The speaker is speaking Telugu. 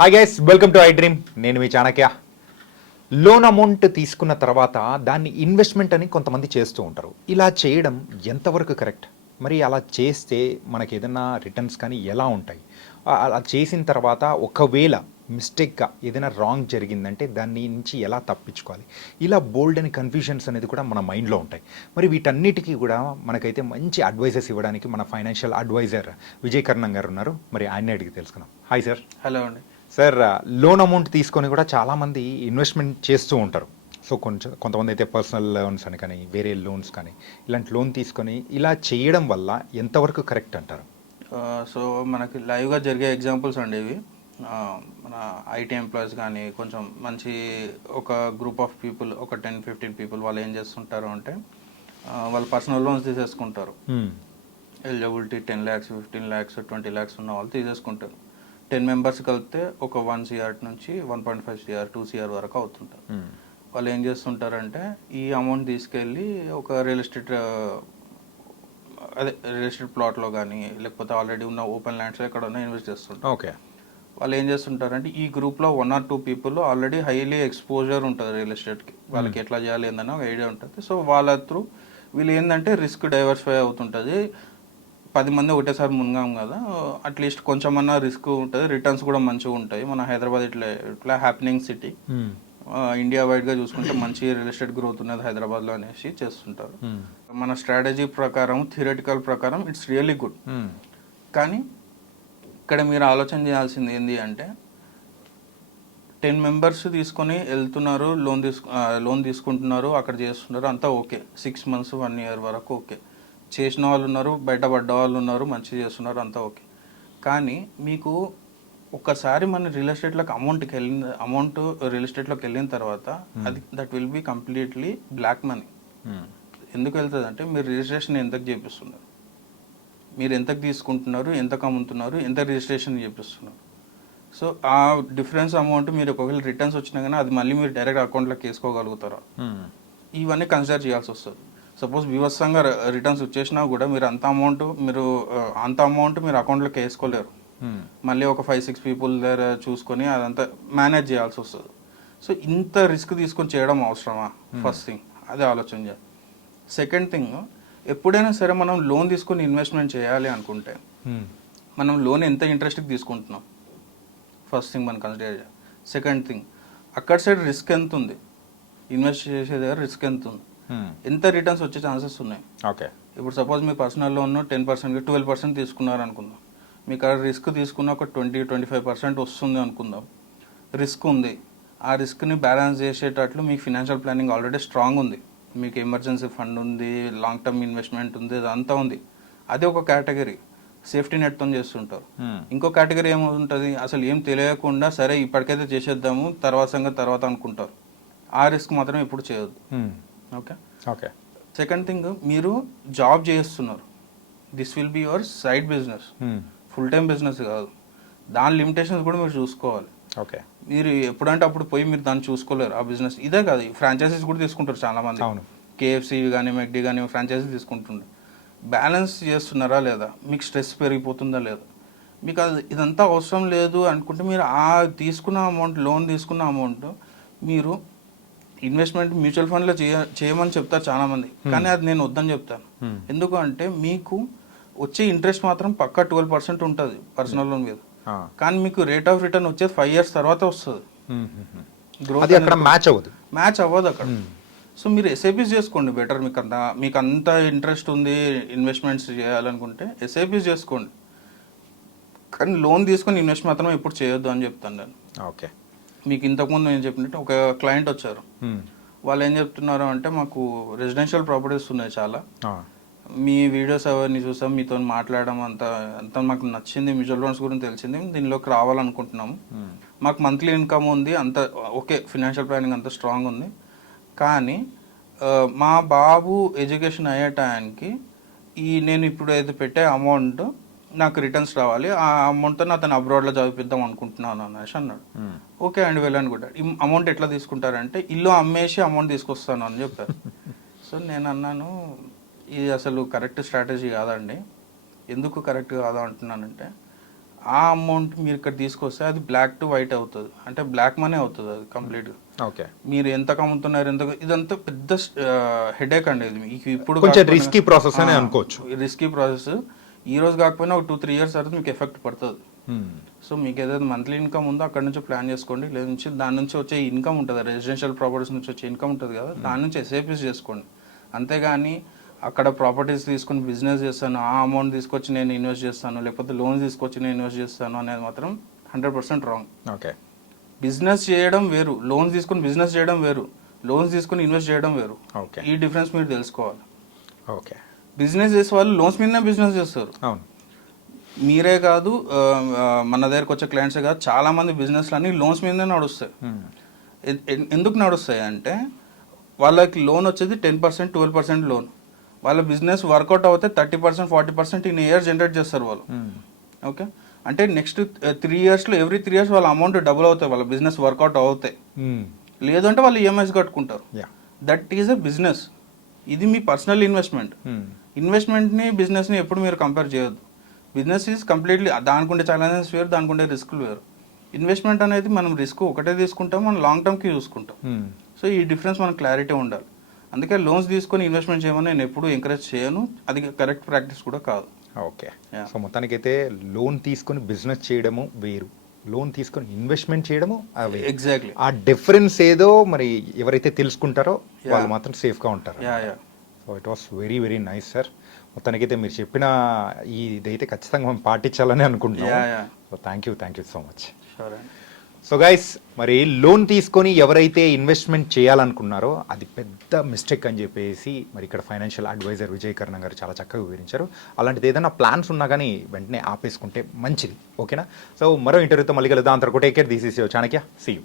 Hi guys, welcome to I dream. నేను మీ చాణక్య. లోన్ అమౌంట్ తీసుకున్న తర్వాత దాన్ని ఇన్వెస్ట్మెంట్ అని కొంతమంది చేస్తూ ఉంటారు. ఇలా చేయడం ఎంతవరకు కరెక్ట్? మరి అలా చేస్తే మనకి ఏదైనా రిటర్న్స్ కానీ ఎలా ఉంటాయి? అలా చేసిన తర్వాత ఒకవేళ మిస్టేక్గా ఏదైనా రాంగ్ జరిగిందంటే దాన్ని నుంచి ఎలా తప్పించుకోవాలి? ఇలా బోల్డ్ అని కన్ఫ్యూషన్స్ అనేది కూడా మన మైండ్లో ఉంటాయి. మరి వీటన్నిటికీ కూడా మనకైతే మంచి అడ్వైజెస్ ఇవ్వడానికి మన ఫైనాన్షియల్ అడ్వైజర్ విజయ్ కర్ణం గారు ఉన్నారు. మరి ఆయన అడిగి తెలుసుకుందాం. Hi sir. హలో అండి. సార్, లోన్ అమౌంట్ తీసుకొని కూడా చాలామంది ఇన్వెస్ట్మెంట్ చేస్తూ ఉంటారు. సో కొంతమంది అయితే పర్సనల్ లోన్స్ అని కానీ వేరే లోన్స్ కానీ ఇలాంటి లోన్ తీసుకొని ఇలా చేయడం వల్ల ఎంతవరకు కరెక్ట్ అంటారు? సో మనకి లైవ్గా జరిగే ఎగ్జాంపుల్స్ అండి ఇవి. మన ఐటీ ఎంప్లాయీస్ కానీ కొంచెం మంచి ఒక గ్రూప్ ఆఫ్ పీపుల్, ఒక 10-15 పీపుల్ వాళ్ళు ఏం చేస్తుంటారు అంటే వాళ్ళు పర్సనల్ లోన్స్ తీసేసుకుంటారు. ఎలిజిబిలిటీ 10 lakhs, 15 lakhs, 20 lakhs ఉన్న వాళ్ళు తీసేసుకుంటారు. 10 members కలిపితే ఒక 1 crore నుంచి 1.5 crore, 2 crore వరకు అవుతుంటారు. వాళ్ళు ఏం చేస్తుంటారంటే ఈ అమౌంట్ తీసుకెళ్ళి ఒక రియల్ ఎస్టేట్ ప్లాట్లో కానీ లేకపోతే ఆల్రెడీ ఉన్న ఓపెన్ ల్యాండ్స్లో ఎక్కడన్నా ఇన్వెస్ట్ చేస్తుంటారు. ఓకే. వాళ్ళు ఏం చేస్తుంటారంటే ఈ గ్రూప్లో 1 or 2 people already highly exposure ఉంటుంది రియల్ ఎస్టేట్కి. వాళ్ళకి ఎట్లా చేయాలి ఏందన్న ఒక ఐడియా ఉంటుంది. సో వాళ్ళ త్రూ వీళ్ళు ఏంటంటే రిస్క్ డైవర్సిఫై అవుతుంటుంది. 10 మంది ఒకటేసారి మునగాం కదా, అట్లీస్ట్ కొంచెమన్నా రిస్క్ ఉంటుంది, రిటర్న్స్ కూడా మంచిగా ఉంటాయి. మన హైదరాబాద్ ఇట్లా హ్యాపెనింగ్ సిటీ, ఇండియా వైడ్గా చూసుకుంటే మంచి రియల్ ఎస్టేట్ గ్రోత్ ఉన్నది హైదరాబాద్లో అనేసి చేస్తుంటారు. మన స్ట్రాటజీ ప్రకారం, థియరిటికల్ ప్రకారం ఇట్స్ రియల్లీ గుడ్. కానీ ఇక్కడ మీరు ఆలోచన చేయాల్సింది ఏంటి అంటే 10 members తీసుకొని వెళ్తున్నారు, లోన్ తీసుకుంటున్నారు, అక్కడ చేస్తున్నారు, అంతా ఓకే. 6 months, 1 year వరకు ఓకే. చేసిన వాళ్ళు ఉన్నారు, బయటపడ్డ వాళ్ళు ఉన్నారు, మంచిగా చేస్తున్నారు, అంతా ఓకే. కానీ మీకు ఒక్కసారి మన రియల్ ఎస్టేట్లోకి అమౌంట్ రియల్ ఎస్టేట్లోకి వెళ్ళిన తర్వాత అది that will be completely black money. ఎందుకు వెళ్తుంది అంటే మీరు రిజిస్ట్రేషన్ ఎంతకు చేపిస్తున్నారు, మీరు ఎంతకు తీసుకుంటున్నారు, ఎంతకు అమ్ముతున్నారు, ఎంత రిజిస్ట్రేషన్ చేపిస్తున్నారు. సో ఆ డిఫరెన్స్ అమౌంట్ మీరు ఒకవేళ రిటర్న్స్ వచ్చినా కానీ అది మళ్ళీ మీరు డైరెక్ట్ అకౌంట్లోకి వేసుకోగలుగుతారా, ఇవన్నీ కన్సిడర్ చేయాల్సి వస్తుంది. సపోజ్ వివత్సంగా రిటర్న్స్ వచ్చేసినా కూడా మీరు అంత అమౌంట్ మీరు అకౌంట్లోకి వేసుకోలేరు. మళ్ళీ ఒక 5-6 people దగ్గర చూసుకొని అదంతా మేనేజ్ చేయాల్సి వస్తుంది. సో ఇంత రిస్క్ తీసుకొని చేయడం అవసరమా? ఫస్ట్ థింగ్ అదే ఆలోచన చేయాలి. సెకండ్ థింగ్, ఎప్పుడైనా సరే మనం లోన్ తీసుకొని ఇన్వెస్ట్మెంట్ చేయాలి అనుకుంటే మనం లోన్ ఎంత ఇంట్రెస్ట్కి తీసుకుంటున్నాం ఫస్ట్ థింగ్ మనం కన్సిడర్ చేయాలి. సెకండ్ థింగ్, అక్కడ సైడ్ రిస్క్ ఎంత ఉంది, ఇన్వెస్ట్ చేసే దగ్గర రిస్క్ ఎంత ఉంది, ఎంత రిటర్న్స్ వచ్చే ఛాన్సెస్ ఉన్నాయి. ఓకే. ఇప్పుడు సపోజ్ మీ పర్సనల్ లోన్ 10%, 12% తీసుకున్నారు అనుకుందాం. మీకు ఆ రిస్క్ తీసుకున్న ఒక 20-25% వస్తుంది అనుకుందాం. రిస్క్ ఉంది. ఆ రిస్క్ని బ్యాలెన్స్ చేసేటట్లు మీకు ఫినాన్షియల్ ప్లానింగ్ ఆల్రెడీ స్ట్రాంగ్ ఉంది, మీకు ఎమర్జెన్సీ ఫండ్ ఉంది, లాంగ్ టర్మ్ ఇన్వెస్ట్మెంట్ ఉంది, అదంతా ఉంది. అదే ఒక కేటగిరీ సేఫ్టీ నెట్తో చేస్తుంటారు. ఇంకో కేటగిరీ ఏముంటుంది, అసలు ఏం తెలియకుండా సరే ఇప్పటికైతే చేసేద్దాము, తర్వాత అనుకుంటారు. ఆ రిస్క్ మాత్రం ఎప్పుడు చేయొద్దు. ఓకే. ఓకే. సెకండ్ థింగ్, మీరు జాబ్ చేస్తున్నారు, this will be your side business, full time business కాదు. దాని లిమిటేషన్స్ కూడా మీరు చూసుకోవాలి. ఓకే. మీరు ఎప్పుడంటే అప్పుడు పోయి మీరు దాన్ని చూసుకోలేరు. ఆ బిజినెస్ ఇదే కాదు, ఫ్రాంచైజీస్ కూడా తీసుకుంటారు చాలామంది. కేఎఫ్సి కానీ మెక్డీ కానీ ఫ్రాంచైజీ తీసుకుంటుండే. బ్యాలెన్స్ చేస్తున్నారా లేదా, మీకు స్ట్రెస్ పెరిగిపోతుందా లేదా, మీకు ఇదంతా అవసరం లేదు అనుకుంటే మీరు ఆ తీసుకున్న అమౌంట్, లోన్ తీసుకున్న అమౌంట్ మీరు ఇన్వెస్ట్మెంట్ మ్యూచువల్ ఫండ్లో చేయమని చెప్తారు చాలామంది. కానీ అది నేను వద్దని చెప్తాను. ఎందుకు అంటే మీకు వచ్చే ఇంట్రెస్ట్ మాత్రం పక్కా 12% ఉంటుంది పర్సనల్ లోన్ మీద. కానీ మీకు రేట్ ఆఫ్ రిటర్న్ వచ్చేది 5 years తర్వాత వస్తుంది. మ్యాచ్ అవ్వదు అక్కడ. సో మీరు ఎస్ఐపీస్ చేసుకోండి బెటర్. మీకు అంత ఇంట్రెస్ట్ ఉంది ఇన్వెస్ట్మెంట్స్ చేయాలనుకుంటే ఎస్ఐపీస్ చేసుకోండి. కానీ లోన్ తీసుకొని ఇన్వెస్ట్ మాత్రం ఎప్పుడు చేయొద్దు అని చెప్తాను నేను. ఓకే. మీకు ఇంతకుముందు నేను చెప్పినట్టు ఒక క్లయింట్ వచ్చారు. వాళ్ళు ఏం చెప్తున్నారు అంటే మాకు రెసిడెన్షియల్ ప్రాపర్టీస్ ఉన్నాయి చాలా, మీ వీడియోస్ అవన్నీ చూసాం, మీతో మాట్లాడడం అంతా మాకు నచ్చింది, మ్యూచువల్ ఫండ్స్ గురించి తెలిసింది, దీనిలోకి రావాలనుకుంటున్నాము, మాకు మంత్లీ ఇన్కమ్ ఉంది, అంత ఓకే, ఫినాన్షియల్ ప్లానింగ్ అంతా స్ట్రాంగ్ ఉంది. కానీ మా బాబు ఎడ్యుకేషన్ అయ్యే టైంకి నేను ఇప్పుడు ఏదో పెట్టే అమౌంట్ నాకు రిటర్న్స్ రావాలి, ఆ అమౌంట్తో అతను అబ్రాడ్లో చదివిద్దాం అనుకుంటున్నాను అనేసి అన్నాడు. ఓకే అండి, వెళ్ళాను కూడా. ఈ అమౌంట్ ఎట్లా తీసుకుంటారంటే ఇల్లు అమ్మేసి అమౌంట్ తీసుకొస్తాను అని చెప్పారు. సో నేను అన్నాను, ఇది అసలు కరెక్ట్ స్ట్రాటజీ కాదండి. ఎందుకు కరెక్ట్ కాదా అంటున్నానంటే ఆ అమౌంట్ మీరు ఇక్కడ తీసుకొస్తే అది బ్లాక్ టు వైట్ అవుతుంది, అంటే బ్లాక్ మనీ అవుతుంది అది కంప్లీట్గా. ఓకే, మీరు ఎంత కమ్ముతున్నారు, ఎంత, ఇదంతా పెద్ద హెడేక్ అండి ఇది మీకు. ఇప్పుడు కొంచెం రిస్కీ ప్రాసెస్ అని అనుకోవచ్చు. Risky process. ఈ రోజు కాకపోయినా ఒక 2-3 years తర్వాత మీకు ఎఫెక్ట్ పడుతుంది. సో మీకు ఏదైతే మంత్లీ ఇన్కమ్ ఉందో అక్కడ నుంచి ప్లాన్ చేసుకోండి, లేదా నుంచి దాని నుంచి వచ్చే ఇన్కమ్ ఉంటుంది, రెసిడెన్షియల్ ప్రాపర్టీస్ నుంచి వచ్చే ఇన్కమ్ ఉంటుంది కదా, దాని నుంచి ఎస్ఐపీస్ చేసుకోండి. అంతేగాని అక్కడ ప్రాపర్టీస్ తీసుకుని బిజినెస్ చేస్తాను, ఆ అమౌంట్ తీసుకొచ్చి నేను ఇన్వెస్ట్ చేస్తాను, లేకపోతే లోన్స్ తీసుకొచ్చి నేను ఇన్వెస్ట్ చేస్తాను అనేది మాత్రం 100% రాంగ్. ఓకే, బిజినెస్ చేయడం వేరు, లోన్స్ తీసుకుని బిజినెస్ చేయడం వేరు, లోన్స్ తీసుకుని ఇన్వెస్ట్ చేయడం వేరు. ఓకే, ఈ డిఫరెన్స్ మీరు తెలుసుకోవాలి. ఓకే. బిజినెస్ చేసే వాళ్ళు లోన్స్ మీదనే బిజినెస్ చేస్తారు. అవును, మీరే కాదు, మన దగ్గరకు వచ్చే క్లయింట్సే కాదు, చాలా మంది బిజినెస్లు అన్ని లోన్స్ మీదనే నడుస్తాయి. ఎందుకు నడుస్తాయి అంటే వాళ్ళకి లోన్ వచ్చేది 10%, 12% లోన్. వాళ్ళ బిజినెస్ వర్కౌట్ అవుతే 30%, 40% ఇన్ ఇయర్ జనరేట్ చేస్తారు వాళ్ళు. ఓకే, అంటే నెక్స్ట్ 3 yearsలో ఎవ్రీ 3 years వాళ్ళ అమౌంట్ డబుల్ అవుతాయి, వాళ్ళ బిజినెస్ వర్కౌట్ అవుతాయి. లేదంటే వాళ్ళు ఈఎంఐస్ కట్టుకుంటారు. That is a business. ఇది మీ పర్సనల్ ఇన్వెస్ట్మెంట్. ఇన్వెస్ట్మెంట్ని బిజినెస్ని ఎప్పుడు మీరు కంపేర్ చేయొద్దు. బిజినెస్ ఈజ్ కంప్లీట్లీ దానికుండే ఛాలెంజెస్ వేరు, దానికుండే రిస్కులు వేరు. ఇన్వెస్ట్మెంట్ అనేది మనం రిస్క్ ఒకటే తీసుకుంటాం, మనం లాంగ్ టర్మ్కి చూసుకుంటాం. సో ఈ డిఫరెన్స్ మనకు క్లారిటీ ఉండాలి. అందుకే లోన్స్ తీసుకొని ఇన్వెస్ట్మెంట్ చేయమని నేను ఎప్పుడు ఎంకరేజ్ చేయను, అది కరెక్ట్ ప్రాక్టీస్ కూడా కాదు. ఓకే, సో మొత్తానికైతే లోన్ తీసుకొని బిజినెస్ చేయడము వేరు, లోన్ తీసుకొని ఇన్వెస్ట్మెంట్ చేయడము అవి ఎగ్జాక్ట్లీ. ఆ డిఫరెన్స్ ఏదో మరి ఎవరైతే తెలుసుకుంటారో వాళ్ళు మాత్రం సేఫ్గా ఉంటారు. So it was very very nice sir. మొత్తానికైతే మీరు చెప్పిన ఇదైతే ఖచ్చితంగా మనం పాటించాలని అనుకుంటున్నాం. So thank you so much. So guys, మరి లోన్ తీసుకొని ఎవరైతే ఇన్వెస్ట్మెంట్ చేయాలనుకున్నారో అది పెద్ద మిస్టేక్ అని చెప్పేసి మరి ఇక్కడ ఫైనాన్షియల్ అడ్వైజర్ విజయ్ కర్ణ గారు చాలా చక్కగా వివరించారు. అలాంటిది ఏదైనా ప్లాన్స్ ఉన్నా కానీ వెంటనే ఆపేసుకుంటే మంచిది. ఓకేనా? సో మరో ఇంటర్వ్యూతో మళ్ళీ కలుద్దాం. అంతవరకు take care. This is your Chanakya. See you.